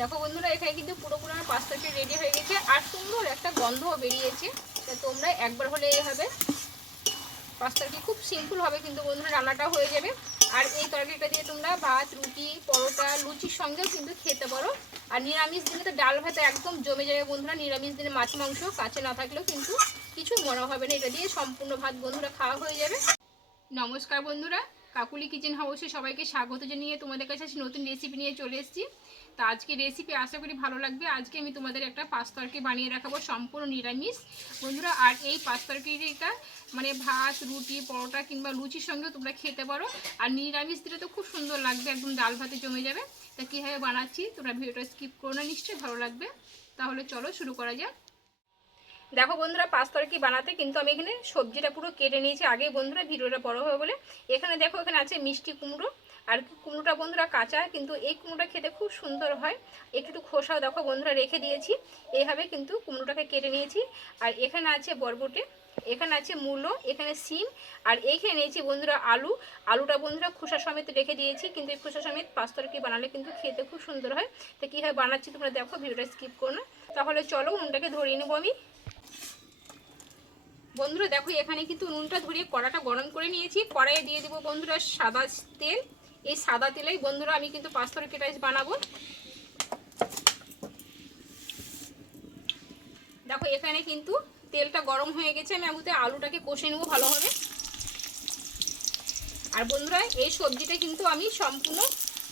দেখো বন্ধুরা, এখানে কিন্তু পুরোপুরি আমার পাস্তাটি রেডি হয়ে গেছে। আর সুন্দর একটা গন্ধও বেরিয়েছে। তোমরা একবার হলে এইভাবে পাস্তাটি খুব সিম্পল হবে কিন্তু বন্ধুরা, রান্নাটা হয়ে যাবে। আর এই তরকারিটা দিয়ে তোমরা ভাত, রুটি, পরোটা, লুচির সঙ্গেও কিন্তু খেতে পারো। আর নিরামিষ দিনে তো ডাল ভাত একদম জমে যাবে বন্ধুরা। নিরামিষ দিনে মাছ, মাংস কাছে না থাকলেও কিন্তু কিছু মনে হবে না। এটা দিয়ে সম্পূর্ণ ভাত বন্ধুরা, খাওয়া হয়ে যাবে। নমস্কার বন্ধুরা। কাকুলি কিচেন হাউসে সবাইকে স্বাগত জানিয়ে তোমাদের কাছে নতুন রেসিপি নিয়ে চলে এসেছি। তো আজকে রেসিপি আশা করি ভালো লাগবে। আজকে আমি তোমাদের একটা পাঁচ তরকারি বানিয়ে রাখাবো সম্পূর্ণ নিরামিষ। বন্ধুরা, আর এই পাঁচ তরকারিটা মানে ভাত, রুটি, পরোটা কিংবা লুচির সঙ্গেও তোমরা খেতে পারো। আর নিরামিষ দিলে তো খুব সুন্দর লাগবে, একদম ডাল ভাতে জমে যাবে। তা কীভাবে বানাচ্ছি তোমরা ভিডিওটা স্কিপ করো না, নিশ্চয়ই ভালো লাগবে। তাহলে চলো শুরু করা যাক। দেখো বন্ধুরা, পাঁচ তরকি বানাতে কিন্তু আমি এখানে সবজিটা পুরো কেটে নিয়েছি। আগে বন্ধুরা ভিডিওটা বড় হবে বলে। এখানে দেখো, এখানে আছে মিষ্টি কুমড়ো। আর কুমড়োটা বন্ধুরা কাঁচা, কিন্তু এই কুমড়োটা খেতে খুব সুন্দর হয়। একটু খোসাও দেখো বন্ধুরা, রেখে দিয়েছি। এইভাবে কিন্তু কুমড়োটাকে কেটে নিয়েছি। আর এখানে আছে বরবটে, এখানে আছে মূলো, এখানে সিম আর এইখানে নিয়েছি বন্ধুরা আলু। আলুটা বন্ধুরা খোসা সমেত রেখে দিয়েছি, কিন্তু এই খোসা সমেত পাঁচ তরকি বানালে কিন্তু খেতে খুব সুন্দর হয়। তো কীভাবে বানাচ্ছি তোমরা দেখো, ভিডিওটা স্কিপ করো না। তাহলে চলো উনুনটাকে ধরিয়ে নেব আমি। বন্ধুরা দেখো, এখানে কিন্তু নুনটা ধরিয়ে কড়াটা গরম করে নিয়েছি। কড়াইয়ে দিয়ে দেবো বন্ধুরা সাদা তেল। এই সাদা তেলেই বন্ধুরা আমি কিন্তু পাঁচ তরকি রাইস বানাবো। দেখো, এখানে কিন্তু তেলটা গরম হয়ে গেছে। আমি আগুতে আলুটাকে কষে নেব ভালোভাবে। আর বন্ধুরা, এই সবজিটা কিন্তু আমি সম্পূর্ণ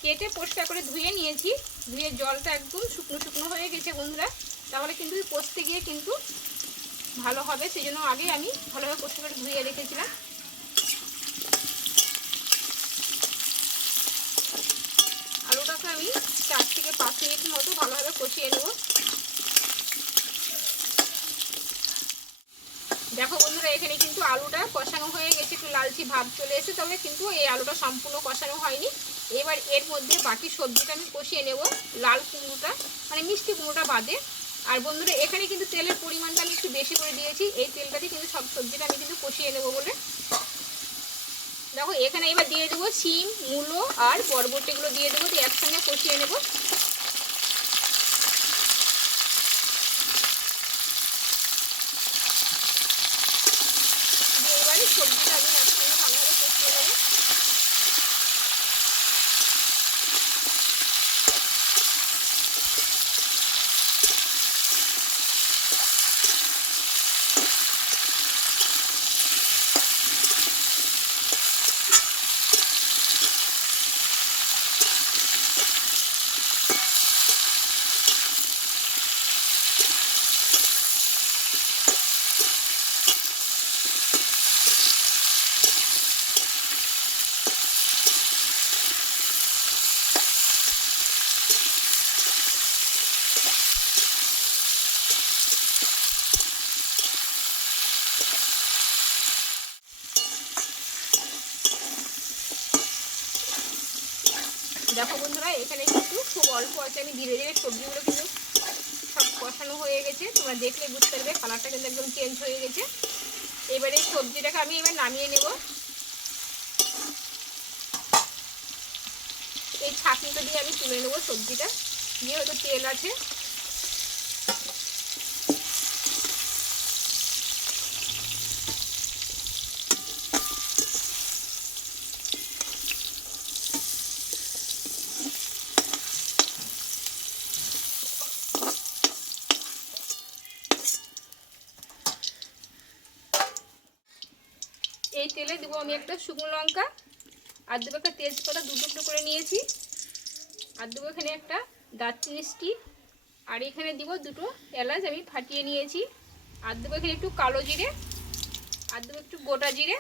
কেটে পরিষ্কার করে ধুয়ে নিয়েছি। ধুয়ে জলটা একদম শুকনো শুকনো হয়ে গেছে বন্ধুরা। তাহলে কিন্তু কষতে গিয়ে কিন্তু ভালো হবে, সেই জন্য আগে আমি ভালোভাবে কষতে করে ধুয়ে রেখেছিলাম। আলুটাকে আমি চার থেকে পাঁচ মিনিট মতো ভালোভাবে কষিয়ে নেব। দেখো বন্ধুরা, এখানে কিন্তু আলুটা কষানো হয়ে গেছে, একটু লালচি ভাব চলে এসে তবে কিন্তু এই আলুটা সম্পূর্ণ কষানো হয়নি। এবার এর মধ্যে বাকি সবজিটা আমি কষিয়ে নেব, লাল কুমড়োটা মানে মিষ্টি কুমড়োটা বাদে। আর বন্ধুরা, এখানে কিন্তু তেলের পরিমাণটা আমি একটু বেশি করে দিয়েছি। এই তেলটাতে কিন্তু সব সবজিটা আমি কিন্তু কষিয়ে নেব বলে। দেখো, এখানে এবার দিয়ে দেবো শিম, মূলো আর বরবটিগুলো দিয়ে দেবো, দিয়ে একসঙ্গে কষিয়ে নেব দিয়ে এবারে সবজিটা আমি একসঙ্গে ভালোভাবে কষিয়ে নেব দেখো বন্ধুরা, এখানে কিন্তু খুব অল্প আছে। আমি ধীরে ধীরে সবজিগুলো কিন্তু সব কষানো হয়ে গেছে। তোমরা দেখলে বুঝতে পারবে কালারটা কিন্তু একদম চেঞ্জ হয়ে গেছে। এবারে সবজিটাকে আমি এবার নামিয়ে নেব। এই ছাকনিটা দিয়ে আমি তুলে নেব সবজিটা। দিয়ে হয়তো তেল আছে। এই তেলে দেবো আমি একটা শুকনো লঙ্কা। আর দেবো একটা তেজপাতা, দু টুকরো করে নিয়েছি। আর দেবো এখানে একটা দারচিনি স্টিক। আর এখানে দিব দুটো এলাচ আমি ফাটিয়ে নিয়েছি। আর দেবো এখানে একটু কালো জিরে। আর দেবো একটু গোটা জিরে।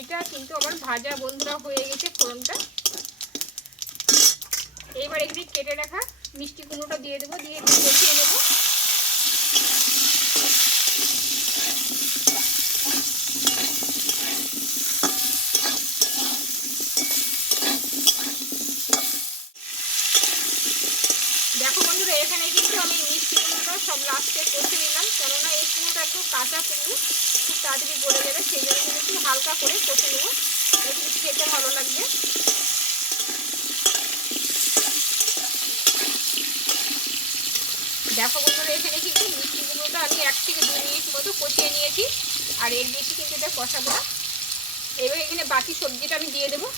এটা কিন্তু আমার ভাজা বন্ধুরা হয়ে গেছে ফোড়নটা। এইবার এখানে কেটে রাখা মিষ্টি কুমড়োটা দিয়ে দেবো, দিয়ে একটু কষিয়ে নেব দেখো বন্ধুরা এখানে কিন্তু আমি মিষ্টি কুমড়োটা সব লাস্টে কষে নিলাম কেননা এই কুমড়োটা একটু কাঁচা কুমড়ো খুব তাড়াতাড়ি গলে যাবে সেই জন্য কিন্তু একটু হালকা করে কষে নেব এটা কিন্তু খেতে ভালো লাগবে দেখো বন্ধুরা, এখানে কিন্তু মিষ্টি কুমড়োটা আমি এক থেকে দুই মিনিট মতো কষিয়ে নিয়েছি। আর এর বেশি কিন্তু এটা কষাবো না। এবার এখানে বাকি সবজিটা আমি দিয়ে দেবো।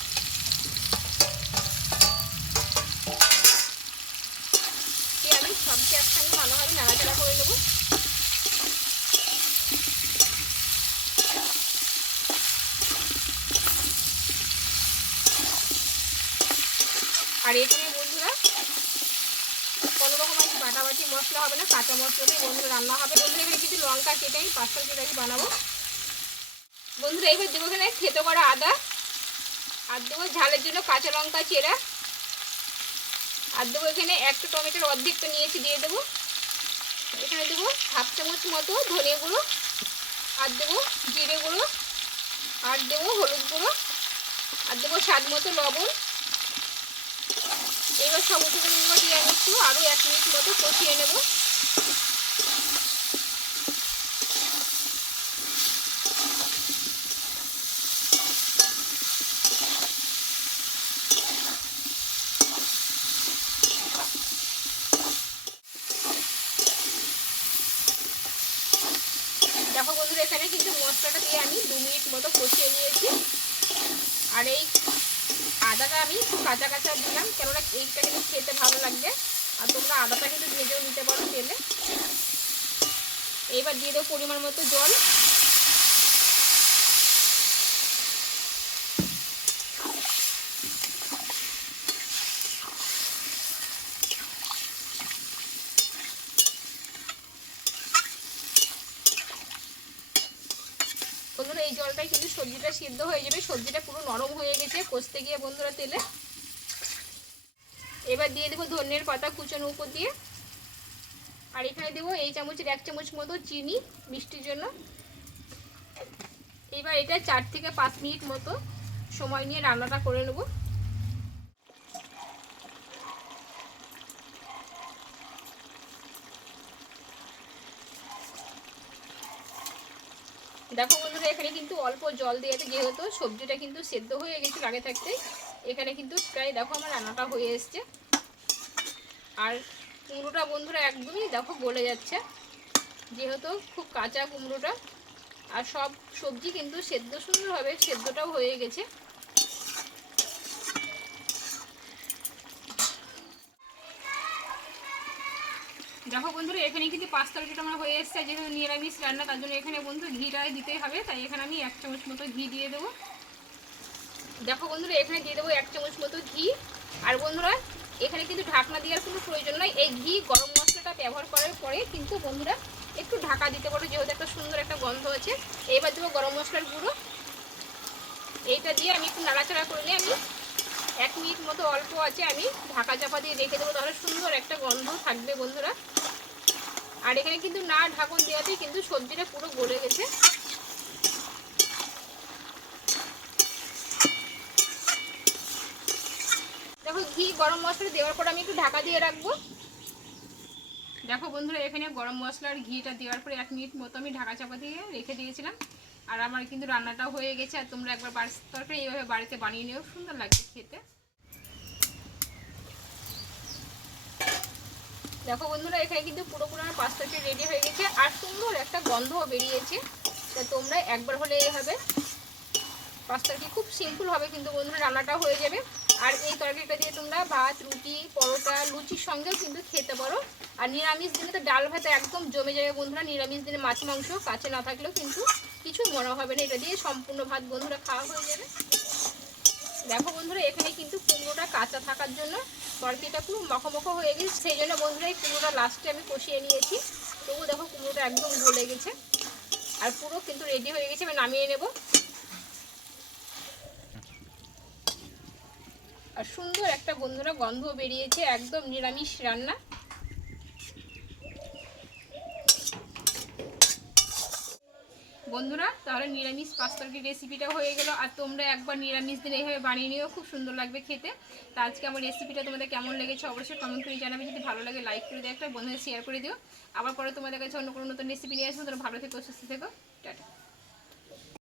দিয়ে আমি ভালোভাবে নাড়াচাড়া করে আর এখানে বন্ধুরা কোনো রকম আর বাটাবাটি মশলা হবে না, কাঁচা মশলাতেই বন্ধুরা রান্না হবে। বন্ধুরা এখানে কিছু লঙ্কা কেটে আমি পাঁচটা কেটে বানাবো। বন্ধুরা এবার দেবো এখানে খেতে করা আদা। আর দেবো ঝালের জন্য কাঁচা লঙ্কা চেরা। আর দেবো এখানে একটা টমেটোর অর্ধেকটা নিয়েছি, দিয়ে দেবো। এখানে দেবো হাফ চামচ মতো ধনে গুঁড়ো। আর দেবো জিরে গুঁড়ো। আর দেবো হলুদ গুঁড়ো। আর দেবো স্বাদ মতো লবণ। এবার সব উপকরণগুলো দিয়ে একটু আরও এক মিনিট মতো কষিয়ে নেব দেখো বন্ধুরা এখানে কিন্তু মশলাটা দিয়ে আমি দু মিনিট মতো কষিয়ে নিয়েছি। আর এই আদাটা আমি একটু কাঁচা কাঁচা দিলাম, কেননা এইটা কিন্তু খেতে ভালো লাগবে। আর তোমরা আদাটা কিন্তু ভেজেও নিতে পারো তেলে। এইবার দিয়ে দেবো পরিমাণ মতো জল বন্ধুরা এই জলটাই কিন্তু সবজিটা সিদ্ধ হয়ে যাবে, সবজিটা পুরো নরম হয়ে গেছে, কষতে গিয়ে বন্ধুরা তেলে। এবার দিয়ে দেবো ধনের পাতা কুচনো উপর দিয়ে। আর এখানে দেবো এই চামচের এক চামচ মতো চিনি মিষ্টির জন্য। এবার এটা চার থেকে পাঁচ মিনিট মতো সময় নিয়ে রান্নাটা করে নেব। দেখো বন্ধুরা, এখানে কিন্তু অল্প জল দিয়ে যেহেতু সবজিটা কিন্তু সেদ্ধ হয়ে গেছিল আগে থাকতে এখানে কিন্তু প্রায় দেখো আমার রান্নাটা হয়ে এসছে। আর কুমড়োটা বন্ধুরা একদমই দেখো গলে যাচ্ছে, যেহেতু খুব কাঁচা কুমড়োটা। আর সব সবজি কিন্তু সেদ্ধ সুন্দরভাবে সেদ্ধটাও হয়ে গেছে। দেখো বন্ধুরা, এখানে কিন্তু পাঁচ তরকারিটা আমার হয়ে এসছে। যেহেতু নিরামিষ রান্না, তার জন্য এখানে বন্ধু ঘিটা দিতেই হবে। তাই এখানে আমি এক চামচ মতো ঘি দিয়ে দেবো। দেখো বন্ধুরা, এখানে দিয়ে দেবো এক চামচ মতো ঘি। আর বন্ধুরা, এখানে কিন্তু ঢাকনা দেওয়ার কোনো প্রয়োজন নয় এই ঘি গরম মশলাটা ব্যবহার করার পরে কিন্তু বন্ধুরা, একটু ঢাকা দিতে পারো। যেহেতু একটা সুন্দর একটা গন্ধ আছে। এবার দেবো গরম মশলার গুঁড়ো। এইটা দিয়ে আমি একটু নাড়াচাড়া করে নিয়ে আমি এক মিনিট মতো অল্প আছে, আমি ঢাকা চাপা দিয়ে রেখে দেবো। তাহলে সুন্দর একটা গন্ধ থাকবে বন্ধুরা। আর এখানে কিন্তু না ঢাকন দেওয়াতেই কিন্তু সবজিটা পুরো গলে গেছে। দেখো, ঘি গরম মশলা দেওয়ার পর আমি একটু ঢাকা দিয়ে রাখব। দেখো বন্ধুরা, এখানে গরম মশলা আর ঘিটা দেওয়ার পরে এক মিনিট মতো আমি ঢাকা চাপা দিয়ে রেখে দিয়েছিলাম। আর আমার কিন্তু রান্নাটাও হয়ে গেছে, আর তোমরা একবার বাড়ির তরকারি এইভাবে বাড়িতে বানিয়ে নিও সুন্দর লাগছে খেতে। দেখো বন্ধুরা, এখানে কিন্তু পুরোপুরি আমার পাস্তাটি রেডি হয়ে গেছে আর সুন্দর একটা গন্ধও বেরিয়েছে। তা তোমরা একবার হলে এইভাবে পাস্তাটি খুব সিম্পল হবে কিন্তু বন্ধুরা রান্নাটা হয়ে যাবে। আর এই তরকারিটা দিয়ে তোমরা ভাত, রুটি, পরোটা, লুচির সঙ্গেও কিন্তু খেতে পারো। আর নিরামিষ দিনে তো ডাল ভাতে একদম জমে যাবে বন্ধুরা। নিরামিষ দিনে মাছ, মাংস কাছে না থাকলেও কিন্তু কিছু মনে হবে না। এটা দিয়ে সম্পূর্ণ ভাত বন্ধুরা, খাওয়া হয়ে যাবে। দেখো বন্ধুরা, এখানে কিন্তু কুমড়োটা কাঁচা থাকার জন্য তরকারিটা পুরো মখমখো হয়ে গেছে। সেই জন্য বন্ধুরা, এই কুমড়োটা লাস্টে আমি কষিয়ে নিয়েছি। তবুও দেখো কুমড়োটা একদম গলে গেছে আর পুরো কিন্তু রেডি হয়ে গেছে, আমি নামিয়ে নেব। আর সুন্দর একটা বন্ধুরা গন্ধ বেরিয়েছে, একদম নিরামিষ রান্না। বন্ধুরা, তাহলে নিরামিষ পাঁচ তরকারি রেসিপিটা হয়ে গেল, আর তোমরা একবার নিরামিষ দিন এইভাবে বানিয়ে নিও, খুব সুন্দর লাগবে খেতে। তা আজকে আমার রেসিপিটা তোমাদের কেমন লেগেছে অবশ্যই কমেন্ট করে জানাবে, যদি ভালো লাগে লাইক করে দিও একটা, বন্ধুদের শেয়ার করে দিও। আবার পরে তোমাদের কাছে অন্য কোনো নতুন রেসিপি নিয়ে আসব, তোমরা ভালো থেকো, সুস্থ থেকো।